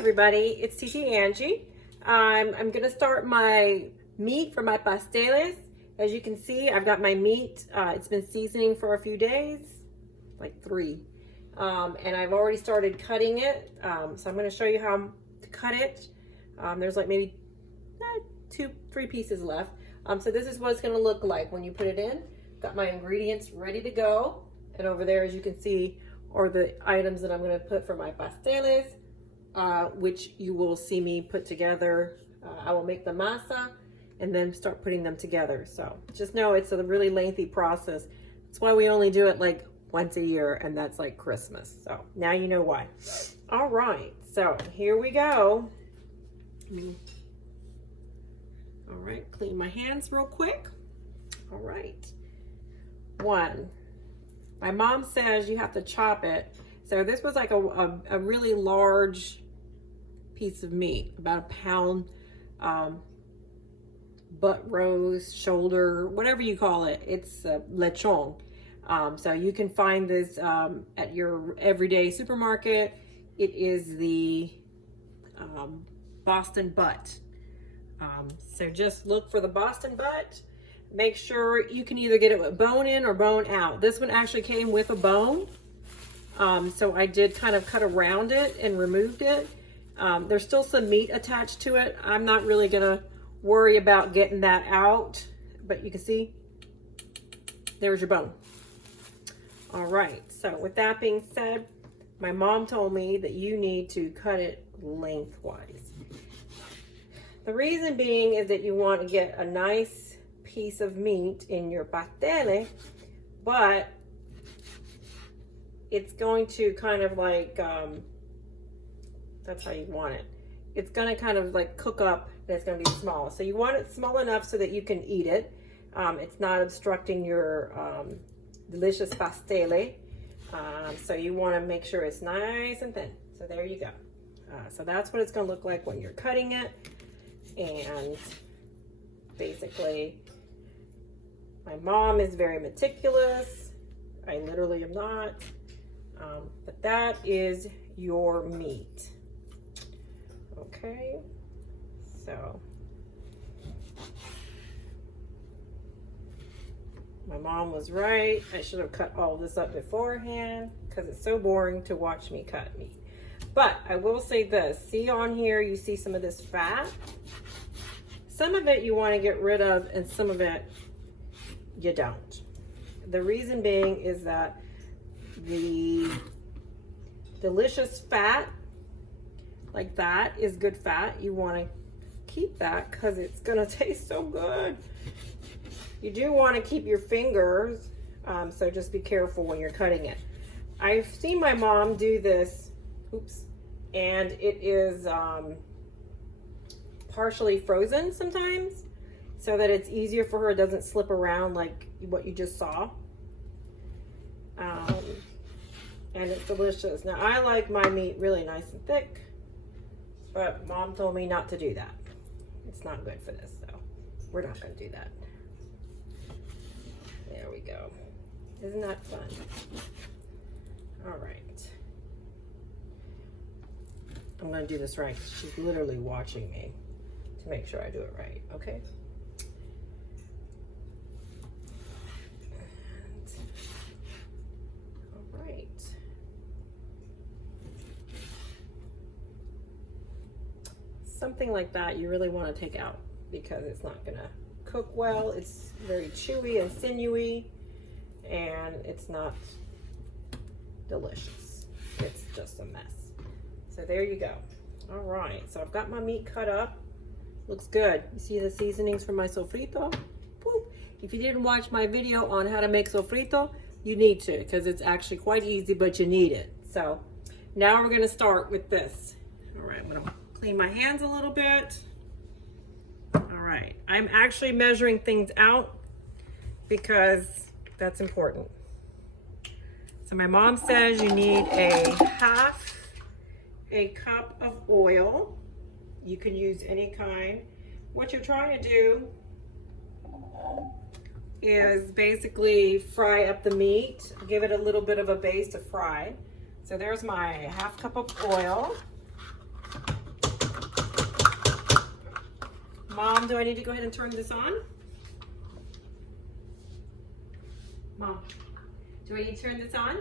everybody, it's TT Angie. I'm gonna start my meat for my pasteles. As you can see, I've got my meat. It's been seasoning for a few days, like 3. And I've already started cutting it. So I'm gonna show you how to cut it. There's like maybe 2-3 pieces left. So this is what it's gonna look like when you put it in. Got my ingredients ready to go. And over there, as you can see, are the items that I'm gonna put for my pasteles, which you will see me put together. I will make the masa and then start putting them together. So just know it's a really lengthy process. That's why we only do it like once a year, and that's like Christmas. So now you know why. All right, so here we go. All right, clean my hands real quick. All right. 1. My mom says you have to chop it. So this was like a really large piece of meat, about a pound, butt roast, shoulder, whatever you call it. It's lechon. So you can find this at your everyday supermarket. It is the Boston butt. So just look for the Boston butt. Make sure you can either get it with bone in or bone out. This one actually came with a bone. So I did kind of cut around it and removed it. There's still some meat attached to it. I'm not really gonna worry about getting that out, but you can see, there's your bone. All right, so with that being said, my mom told me that you need to cut it lengthwise. The reason being is that you want to get a nice piece of meat in your pastele, but it's going to kind of like, that's how you want it. It's going to kind of like cook up, and it's going to be small. So you want it small enough so that you can eat it. It's not obstructing your delicious pastele. So you want to make sure it's nice and thin. So there you go. So that's what it's going to look like when you're cutting it. And basically, my mom is very meticulous. I literally am not. But that is your meat. Okay, so my mom was right. I should have cut all this up beforehand because it's so boring to watch me cut meat. But I will say this, see on here, you see some of this fat. Some of it you want to get rid of and some of it you don't. The reason being is that the delicious fat like that is good fat. You want to keep that because it's gonna taste so good. You do want to keep your fingers, so just be careful when you're cutting it. I've seen my mom do this, oops, and it is partially frozen sometimes, so that it's easier for her. It doesn't slip around like what you just saw. And it's delicious. Now I like my meat really nice and thick, but mom told me not to do that. It's not good for this, so we're not going to do that. There we go. Isn't that fun? All right. I'm going to do this right. She's literally watching me to make sure I do it right, okay? All right. Something like that you really want to take out because it's not going to cook well. It's very chewy and sinewy, and it's not delicious. It's just a mess. So there you go. All right, so I've got my meat cut up. Looks good. You see the seasonings for my sofrito? Boop. If you didn't watch my video on how to make sofrito, you need to, because it's actually quite easy, but you need it. So now we're going to start with this. All right, I'm going to clean my hands a little bit. All right, I'm actually measuring things out because that's important. So my mom says you need a half a cup of oil. You can use any kind. What you're trying to do is basically fry up the meat, give it a little bit of a base to fry. So there's my half cup of oil. Mom, do I need to go ahead and turn this on? Mom, do I need to turn this on?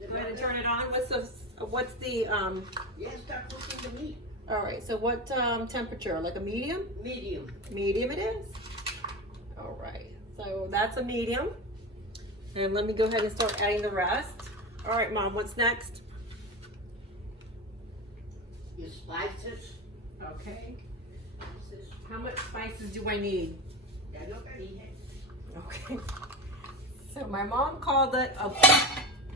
Go ahead and turn it on. What's the Yes, start cooking the meat. all right, so what temperature? Like a medium? Medium. Medium it is. All right, so that's a medium. And let me go ahead and start adding the rest. All right, Mom, what's next? Your spices. Okay. How much spices do I need? Okay. So my mom called it a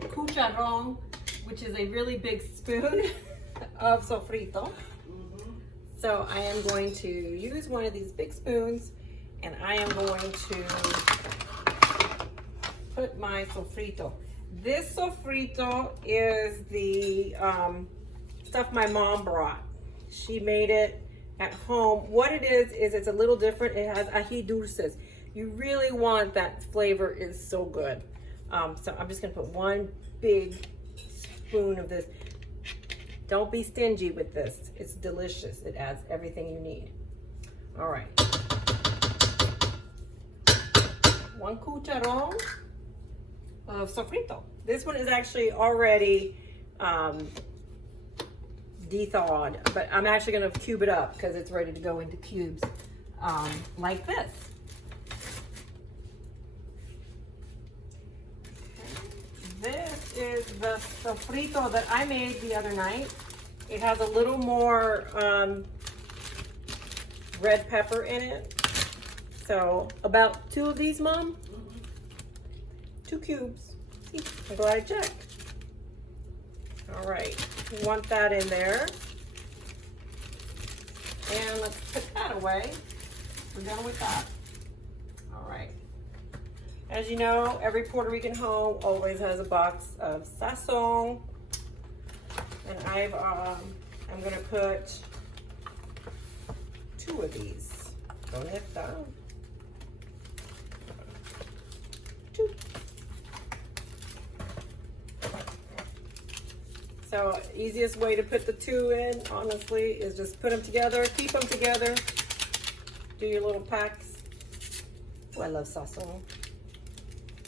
cucharon, which is a really big spoon of sofrito. So I am going to use one of these big spoons and I am going to put my sofrito. This sofrito is the stuff my mom brought. She made it at home. What it is it's a little different. It has ají dulces. You really want that flavor, is so good. So I'm just gonna put one big spoon of this. Don't be stingy with this. It's delicious. It adds everything you need. All right. 1 cucharon of sofrito. This one is actually already de-thawed, but I'm actually gonna cube it up because it's ready to go into cubes like this. This is the sofrito that I made the other night. It has a little more red pepper in it. So about 2 of these, Mom? 2 cubes. See, I'm glad I checked. All right, we want that in there. And let's put that away. We're done with that. All right. As you know, every Puerto Rican home always has a box of sazon. And I'm gonna put 2 of these. Don't hit down. 2. So easiest way to put the 2 in, honestly, is just put them together, keep them together, do your little packs. Oh, I love sazon.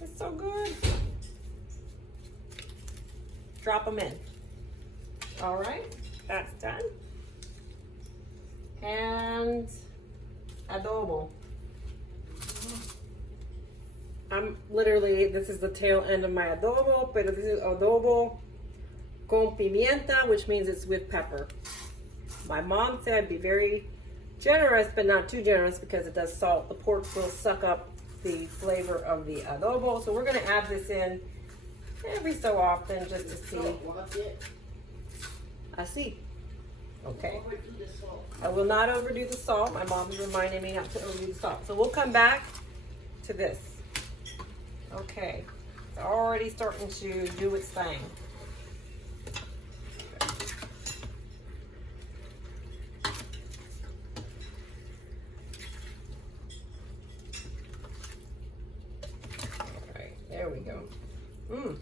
It's so good. Drop them in. All right, that's done. And adobo. This is the tail end of my adobo, but this is adobo con pimienta, which means it's with pepper. My mom said be very generous, but not too generous because it does salt. The pork will suck up the flavor of the adobo. So we're gonna add this in every so often just to see. I see. Okay. I will not overdo the salt. My mom is reminding me not to overdo the salt. So we'll come back to this. Okay. It's already starting to do its thing. There we go. You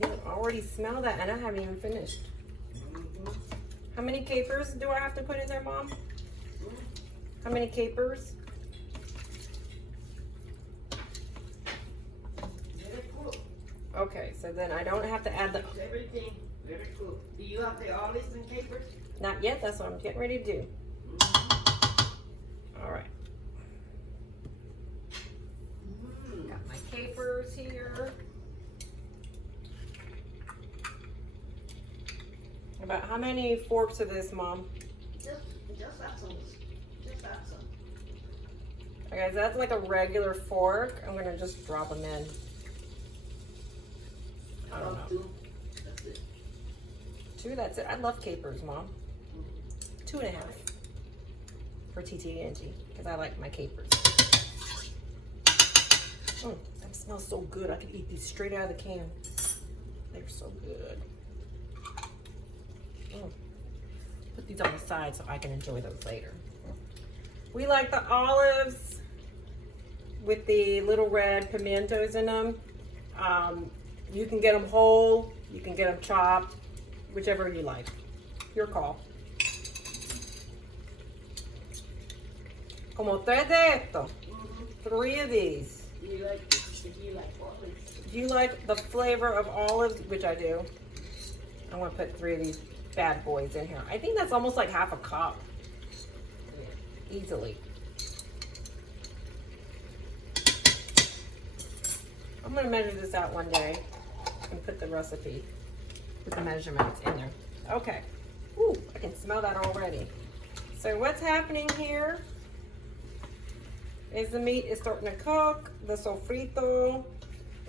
can already smell that, and I haven't even finished. How many capers do I have to put in there, Mom? How many capers? Okay, so then I don't have to add the... Everything, very cool. Do you have the olives and capers? Not yet, that's what I'm getting ready to do. All right. Got my capers here. About how many forks of this, Mom? Just add some. Just add some. Okay, so that's like a regular fork. I'm gonna just drop them in. I don't know. 2. That's it. 2, that's it. I love capers, Mom. 2.5 for TT Angie, because I like my capers. That smells so good. I could eat these straight out of the can. They're so good. Put these on the side so I can enjoy those later. We like the olives with the little red pimientos in them. You can get them whole, you can get them chopped. whichever you like. Your call. Como tres de esto. 3 of these. Do you like olives? If you like the flavor of olives, which I do, I'm gonna put 3 of these bad boys in here. I think that's almost like half a cup. Easily. I'm gonna measure this out one day and put the recipe with the measurements in there. Okay. Ooh, I can smell that already. So what's happening here is the meat is starting to cook. The sofrito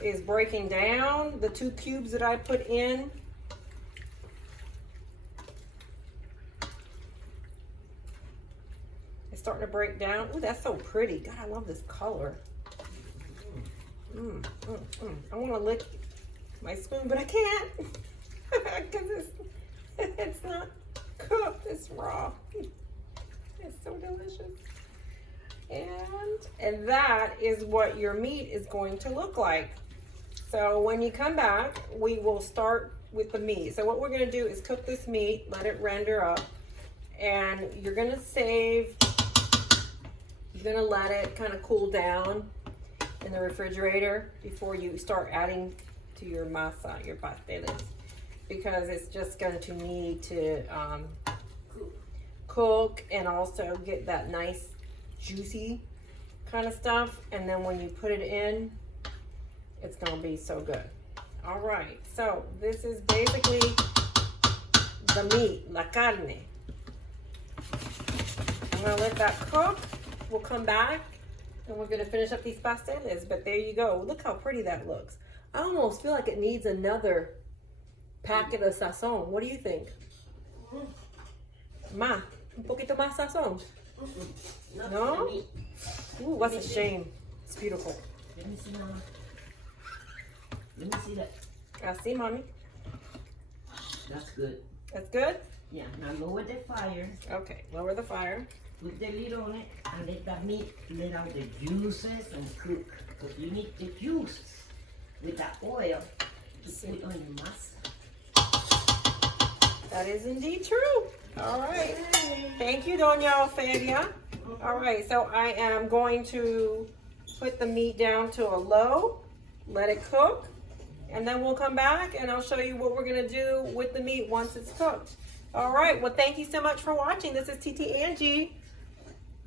is breaking down. The 2 cubes that I put in. It's starting to break down. Ooh, that's so pretty. God, I love this color. I want to lick my spoon, but I can't because it's not cooked. It's raw. It's so delicious. And that is what your meat is going to look like. So when you come back, we will start with the meat. So what we're going to do is cook this meat, let it render up, and you're going to let it kind of cool down in the refrigerator before you start adding to your masa, your pasteles, because it's just going to need to cook and also get that nice juicy kind of stuff. And then when you put it in, it's going to be so good. All right, so this is basically the meat, la carne. I'm going to let that cook. We'll come back and we're going to finish up these pasteles, but there you go. Look how pretty that looks. I almost feel like it needs another packet of sazon. What do you think? Ma, un poquito más sazon. No? Ooh, that's a shame. It's beautiful. Let me see, Mama. Let me see that. I see, Mommy. That's good. That's good? Yeah, now lower the fire. Okay, lower the fire. Put the lid on it and let that meat let out the juices and cook. Because you need the juices with that oil to put on your masa. That is indeed true. All right. Thank you, Doña Ofelia. All right, so I am going to put the meat down to a low, let it cook, and then we'll come back and I'll show you what we're going to do with the meat once it's cooked. All right, well, thank you so much for watching. This is TT Angie.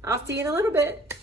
I'll see you in a little bit.